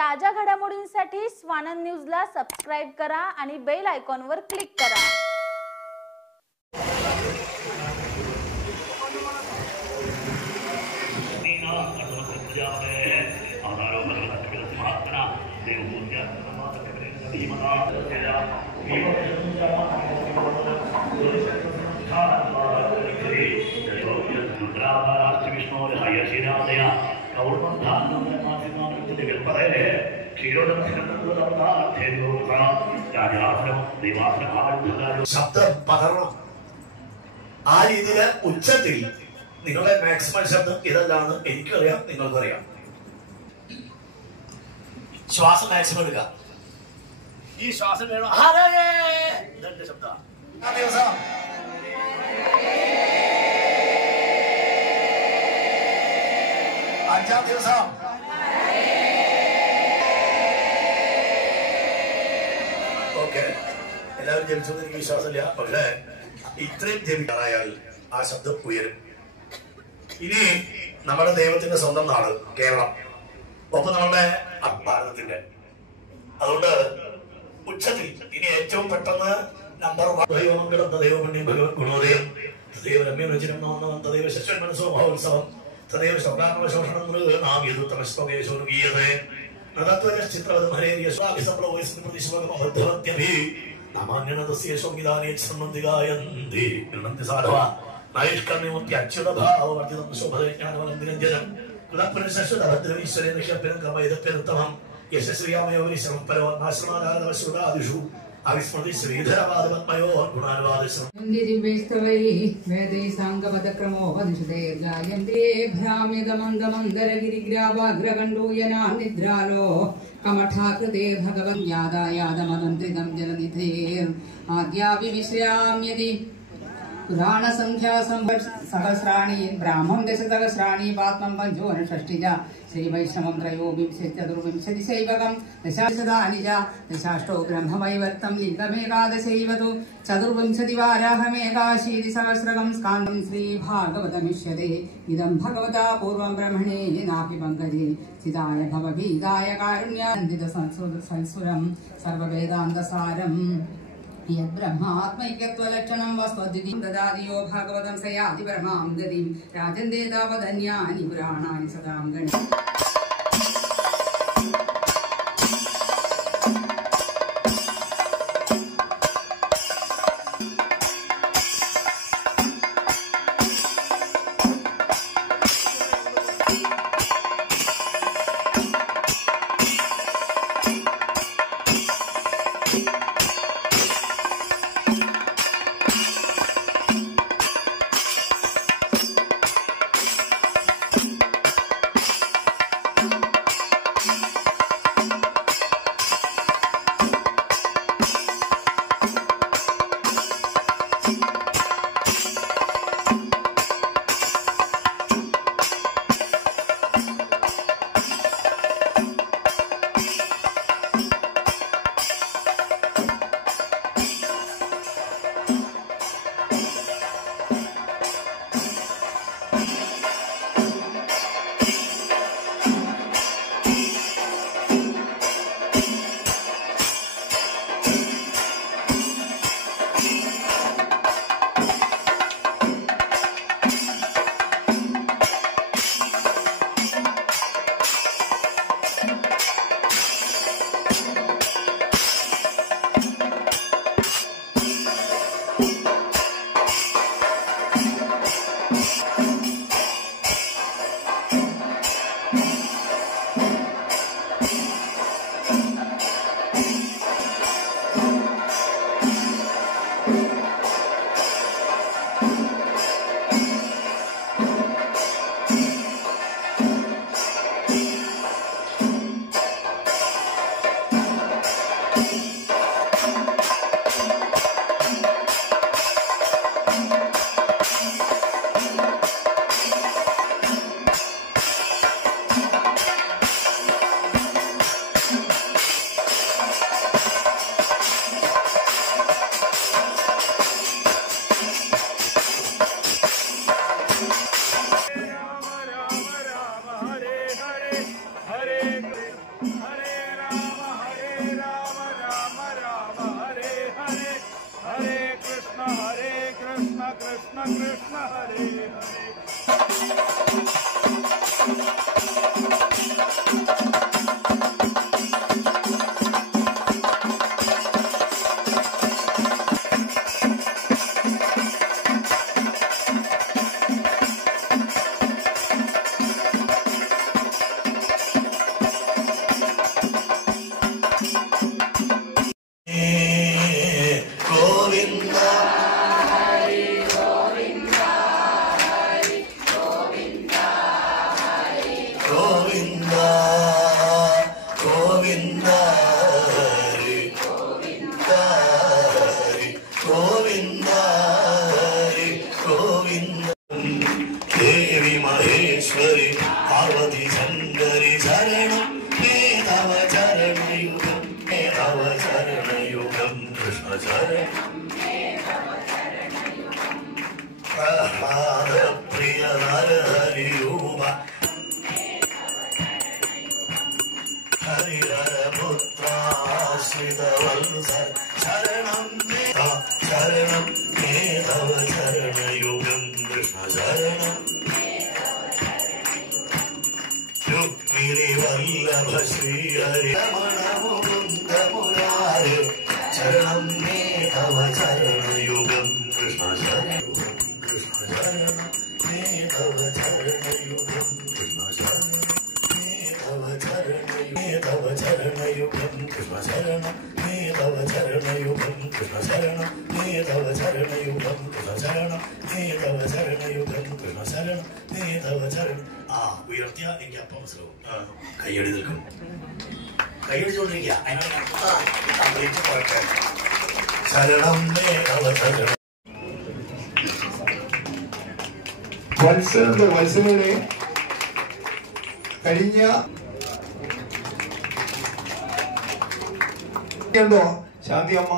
ताज्या घडामोडींसाठी स्वानंद न्यूजला सबस्क्राइब करा आणि बेल आयकॉनवर क्लिक करा। ശബ്ദം പകരണം ആ രീതിയിൽ ഉച്ചത്തിൽ നിങ്ങളുടെ മാക്സിമം ശബ്ദം ഇതല്ലാന്ന് എനിക്കറിയാം, നിങ്ങൾക്കറിയാം. ശ്വാസം മാക്സിമം എടുക്കുക. ഈ ശ്വാസം വേണം. ഇതെന്റെ ശബ്ദം. അഞ്ചാം ദിവസം ഓക്കെ, എല്ലാവരും ജപിച്ചൊന്നും എനിക്ക് വിശ്വാസമില്ല. പക്ഷേ ഇത്രയും ജപിക്കാറായാൽ ആ ശബ്ദം ഉയരും. ഇനി നമ്മുടെ ദൈവത്തിന്റെ സ്വന്തം നാട് കേരളം, ഒപ്പം നമ്മളുടെ ഭാരതത്തിന്റെ. അതുകൊണ്ട് ഉച്ചത്തിൽ ഇനി ഏറ്റവും പെട്ടെന്ന് നമ്പർ 1 ദൈവമംഗളം തദൈവ പുണ്യം ഭഗവത് ഗുണോദയം തദൈവ രമ്യരുചിരം നവം തദൈവ ശശ്വൻ മനസ്സോ മഹോത്സവം തദൈവ ശബ്ദാത്മശോഷണം നാം യതു തമസ്തോകേശോ ഗീയതേ നദത്വചിത്രവത് ഹരേരിയ സ്വാഭിസംപ്രവൈസ്തി പ്രതിശ്വകമഹദ്ഭവത്യഭി നാമാന്യനതസ്യ സംവിധാനേ സംബന്ധികായന്തി ഗൃണന്തി സാധവ നൈഷ്കർണ്യമൂർത്തി അച്യുതഭാവവർജിതം ശോഭദജ്ഞാനവലം നിരഞ്ജനം കൃതപുനഃശശ്വതഭദ്രമീശ്വരേ നിക്ഷേപ്യനം ക്രമൈതപ്യനുത്തമം യശസ്വിയാമയോരിശ്രമം പരമാശ്രമാരാധവശുരാദിഷു അവിസ്മൃതി ശ്രീധരവാദപത്മയോ ഗുണാനുവാദശ്രമം നിദ്രാലോ കമഠാകൃതേ ഭഗവൻ യാദായാദമതന്ത്രിതം ജലനിധേർ ആദ്യാവി വിശ്രാമ്യതി പുരാണ സംഖ്യാ സഹസ്രാണി ബ്രാഹ്മം ദശസഹസ്രാണി പാത്മം പഞ്ചോനഷഷ്ടിജ ശ്രീവൈഷ്ണവം ത്രയോവിംശതിചതുർവിംശതി ശൈവകം ദശാശതാനി ദശാഷ്ടോ ബ്രഹ്മവൈവർത്തം ലിംഗമേകാദശൈവതു ചതുർവിംശതി വാരാഹമേകാശീതി സഹസ്രകം സ്കാന്ദം ശ്രീഭാഗവതമിഷ്യതേ ഇദം ഭഗവതാ പൂർവം ബ്രഹ്മണേ നാപി പങ്കജേ ചിതായ ഭവഭീതായ കാരുണ്യാനന്ദിത സംസുരം സർവവേദാന്തസാരം ബ്രഹ്മാത്മൈക്യത്വലക്ഷണം വസ്തുതിം ദദാതിയോ ഭാഗവതം സയാതി പരമാം ഗതിം രാജന്തേ താവധന്യാനി പുരാണാനി സദാം ഗണി പ്രിയ നരഹരിയൂപ ഹരിഹരപുത്രാശ്രിതവത്സര ശരണം ശരണം മേ തവ ശരണയുഗം കൃഷ്ണ ശരണം രുക്മിണി വല്ലഭ ശ്രീഹരി രമണ മുകുന്ദ മുരാരി ശരണം മേ തവ ശരണയുഗം കൃഷ്ണ ശരണം കൃഷ്ണ ശരണം മേ തവ ശരണയുഗം കൃഷ്ണ ശരണം തവ ചരണയുഗം കൃഷ്ണ ശരണം മേ തവ ചരണയുഗം കൃഷ്ണ ശരണം മേ തവ ചരണയുഗം കൃഷ്ണ ശരണം മേ തവ ചരണയുഗം കൃഷ്ണ ശരണം മേ തവ ചരണം. ആ ഉയർത്തിയ എനിക്ക് അപ്പം മനസ്സിലാവും. കയ്യടി നിൽക്കും, കയ്യടിച്ചോണ്ടിരിക്കുക. ശരണം മേ തവ ചരണം. വത്സങ്ങളുടെ കഴിഞ്ഞ ണ്ടോ ശാന്തി അമ്മ?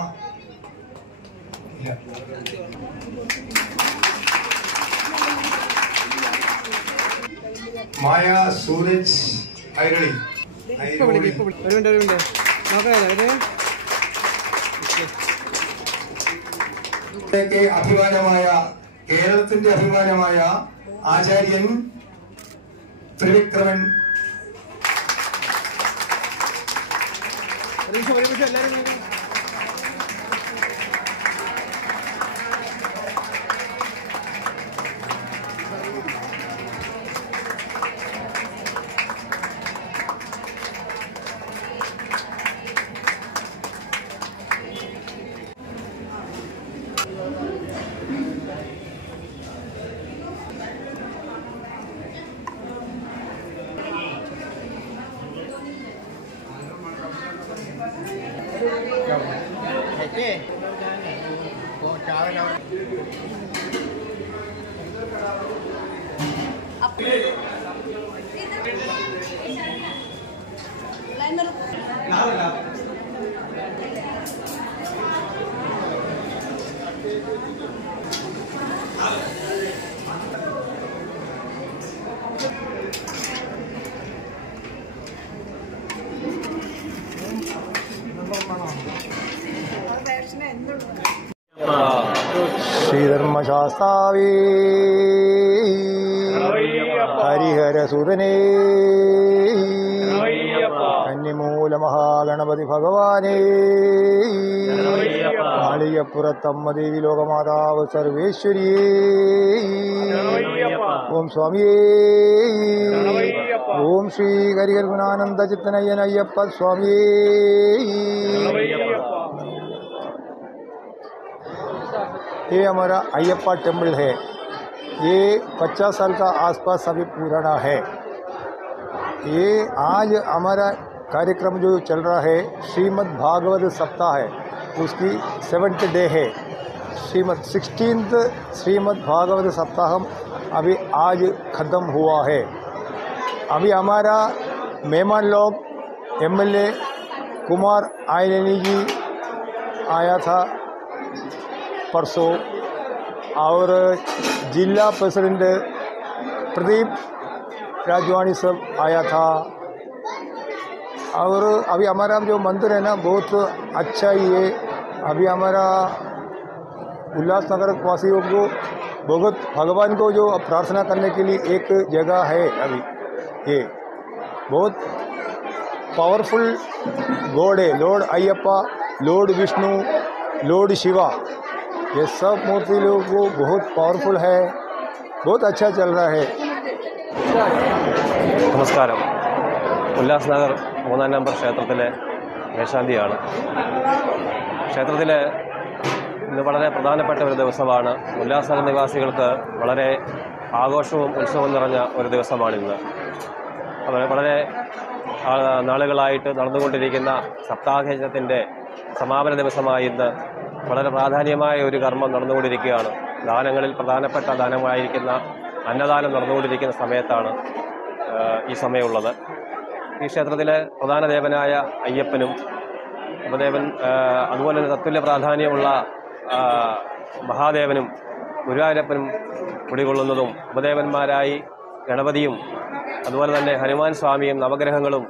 ഇല്ല. മായ സൂരജ് ഐരളി അഭിമാനമായ കേരളത്തിന്റെ അഭിമാനമായ ആചാര്യൻ ത്രിവിക്രമൻ ശ്രീധർമ്മശാസ്താവേ ഹരിഹരസുതനേ കന്നിമൂല മഹാഗണപതി ഭഗവാനേ മാളികപ്പുറത്തമ്മ ദേവി ലോകമാതാവ് സർവേശ്വരിയേ ഓം സ്വാമിയേ ഓം ശ്രീ ഹരിഹരഗുണാനന്ദ ചിത്തനയ്യൻ അയ്യപ്പ സ്വാമിയേ. ये हमारा अयप्पा टेम्पल है, ये 50 साल का आसपास अभी पुराना है. ये आज हमारा कार्यक्रम जो चल रहा है श्रीमद् भागवत सप्ताह है, उसकी 7th डे है. 16th श्रीमद् भागवत सप्ताह अभी आज ख़त्म हुआ है. अभी हमारा मेहमान लोग MLA कुमार आयनी जी आया था परसों, और जिला प्रेसिडेंट प्रदीप राजवानी सब आया था. और अभी हमारा जो मंदिर है ना बहुत अच्छा ही है. अभी हमारा उल्लासनगर वासियों को बहुत भगवान को जो प्रार्थना करने के लिए एक जगह है. अभी ये बहुत पावरफुल गॉड है, Lord Ayyappa, Lord Vishnu, Lord Shiva, ये सब मूर्ति लोगों को बहुत पावरफुल है. बहुत अच्छा चल रहा है. നമസ്കാരം. ഉല്ലാസ്നഗർ 3-ാം നമ്പർ ക്ഷേത്രത്തിലെ മേശാന്തിയാണ്. ക്ഷേത്രത്തിൽ ഇന്ന് വളരെ പ്രധാനപ്പെട്ട ഒരു ദിവസമാണ്. ഉല്ലാസ്നഗർ നിവാസികൾക്ക് വളരെ ആഘോഷവും ഉത്സവവും നിറഞ്ഞ ഒരു ദിവസമാണിന്ന്. വളരെ നാളുകളായിട്ട് നടന്നുകൊണ്ടിരിക്കുന്ന സപ്താഹയജ്ഞത്തിൻ്റെ സമാപന ദിവസമായി ഇന്ന് വളരെ പ്രാധാന്യമായ ഒരു കർമ്മം നടന്നുകൊണ്ടിരിക്കുകയാണ്. ദാനങ്ങളിൽ പ്രധാനപ്പെട്ട ദാനമായിരിക്കുന്ന അന്നദാനം നടന്നുകൊണ്ടിരിക്കുന്ന സമയത്താണ് ഈ സമയമുള്ളത്. ഈ ക്ഷേത്രത്തിലെ പ്രധാന ദേവനായ അയ്യപ്പനും ഉപദേവൻ അതുപോലെ തന്നെ തത്തുല്യ പ്രാധാന്യമുള്ള മഹാദേവനും ഗുരുവായൂരപ്പനും കുടികൊള്ളുന്നതും ഉപദേവന്മാരായി ഗണപതിയും അതുപോലെ തന്നെ ഹനുമാൻ സ്വാമിയും നവഗ്രഹങ്ങളും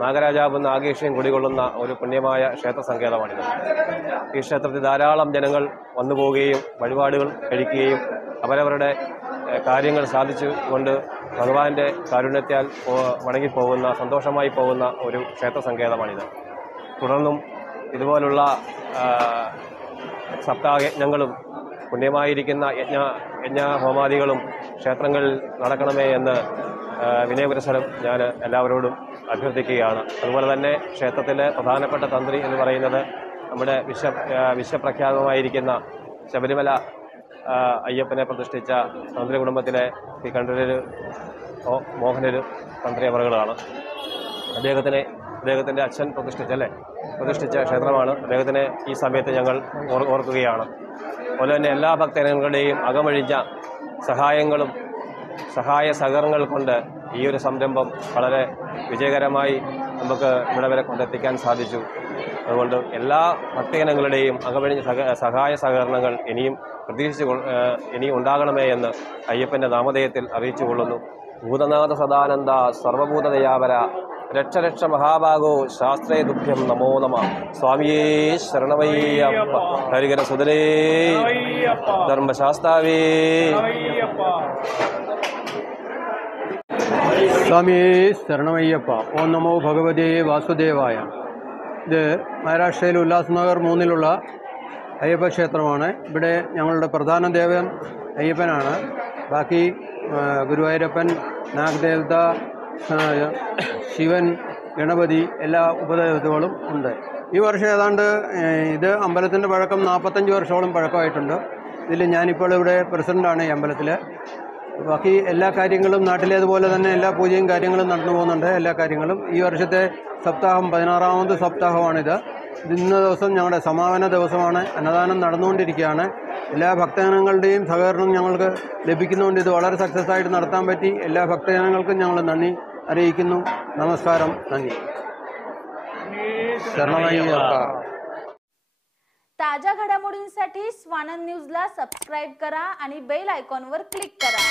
നാഗരാജാവും നാഗേഷിയും കുടികൊള്ളുന്ന ഒരു പുണ്യമായ ക്ഷേത്ര സങ്കേതമാണിത്. ഈ ക്ഷേത്രത്തിൽ ധാരാളം ജനങ്ങൾ വന്നുപോവുകയും വഴിപാടുകൾ കഴിക്കുകയും അവരവരുടെ കാര്യങ്ങൾ സാധിച്ചുകൊണ്ട് ഭഗവാന്റെ കാരുണ്യത്താൽ മടങ്ങിപ്പോകുന്ന സന്തോഷമായി പോകുന്ന ഒരു ക്ഷേത്ര സങ്കേതമാണിത്. തുടർന്നും ഇതുപോലുള്ള സപ്താഹയജ്ഞങ്ങളും പുണ്യമായിരിക്കുന്ന യജ്ഞഹോമാദികളും ക്ഷേത്രങ്ങളിൽ നടക്കണമേ എന്ന് വിനയപുരസരം ഞാൻ എല്ലാവരോടും അഭ്യർത്ഥിക്കുകയാണ്. അതുപോലെ തന്നെ ക്ഷേത്രത്തിലെ പ്രധാനപ്പെട്ട തന്ത്രി എന്ന് പറയുന്നത് നമ്മുടെ വിശ്വപ്രഖ്യാതമായിരിക്കുന്ന ശബരിമല അയ്യപ്പനെ പ്രതിഷ്ഠിച്ച തന്ത്രി കുടുംബത്തിലെ ശ്രീ കണ്ഠരര് മോഹനര് തന്ത്രി അവറുകളാണ്. അദ്ദേഹത്തിൻ്റെ അച്ഛൻ പ്രതിഷ്ഠിച്ച ക്ഷേത്രമാണ്. അദ്ദേഹത്തിനെ ഈ സമയത്ത് ഞങ്ങൾ ഓർക്കുകയാണ്. അതുപോലെ തന്നെ എല്ലാ ഭക്തജനങ്ങളുടെയും അകമഴിഞ്ഞ സഹായങ്ങളും സഹായ സഹകരണങ്ങൾ കൊണ്ട് ഈ ഒരു സംരംഭം വളരെ വിജയകരമായി നമുക്ക് ഇവിടെ വരെ കൊണ്ടെത്തിക്കാൻ സാധിച്ചു. അതുകൊണ്ട് എല്ലാ ഭക്തജനങ്ങളുടെയും അകമഴിഞ്ഞ സഹായ സഹകരണങ്ങൾ ഇനിയും ഉണ്ടാകണമേ എന്ന് അയ്യപ്പൻ്റെ നാമധേയത്തിൽ അറിയിച്ചുകൊള്ളുന്നു. ഭൂതനാഥ സദാനന്ദ സർവഭൂതദയാപര രക്ഷ രക്ഷ മഹാഭാഗോ ശാസ്ത്രേ തുഭ്യം നമോ നമ. സ്വാമിയേ ശരണമയ്യപ്പ. ഹരിഹര സുതരേ ധർമ്മശാസ്താവേ. സ്വാമിയേ ശരണമയ്യപ്പ. ഓം നമോ ഭഗവതേ വാസുദേവായ. ഇത് മഹാരാഷ്ട്രയിലെ ഉല്ലാസ്നഗർ 3-ലുള്ള അയ്യപ്പ ക്ഷേത്രമാണ്. ഇവിടെ ഞങ്ങളുടെ പ്രധാന ദേവൻ അയ്യപ്പനാണ്. ബാക്കി ഗുരുവായൂരപ്പൻ, നാഗദേവത, ശിവൻ, ഗണപതി എല്ലാ ഉപദേവതകളും ഉണ്ട്. ഈ വർഷം ഏതാണ്ട് ഇത് അമ്പലത്തിൻ്റെ പഴക്കം 45 വർഷത്തോളം പഴക്കമായിട്ടുണ്ട്. ഇതിൽ ഞാനിപ്പോൾ ഇവിടെ പ്രസിഡൻ്റാണ് ഈ അമ്പലത്തിൽ. ബാക്കി എല്ലാ കാര്യങ്ങളും നാട്ടിലേതുപോലെ തന്നെ എല്ലാ പൂജയും കാര്യങ്ങളും നടന്നു പോകുന്നുണ്ട്. എല്ലാ കാര്യങ്ങളും ഈ വർഷത്തെ സപ്താഹം 16ാമത് സപ്താഹമാണിത്. ഇന്ന ദിവസം ഞങ്ങളുടെ സമാപന ദിവസമാണ്. അന്നദാനം നടന്നുകൊണ്ടിരിക്കുകയാണ്. എല്ലാ ഭക്തജനങ്ങളുടെയും സഹകരണം ഞങ്ങൾക്ക് ലഭിക്കുന്നുണ്ട്. ഇത് വളരെ സക്സസ് ആയിട്ട് നടത്താൻ പറ്റി. എല്ലാ ഭക്തജനങ്ങൾക്കും ഞങ്ങൾ നന്ദി അറിയിക്കുന്നു. नमस्कारम. नंदी ताज्या घडामोडींसाठी स्वानंद न्यूजला सबस्क्राईब करा आणि बेल आयकॉनवर क्लिक करा.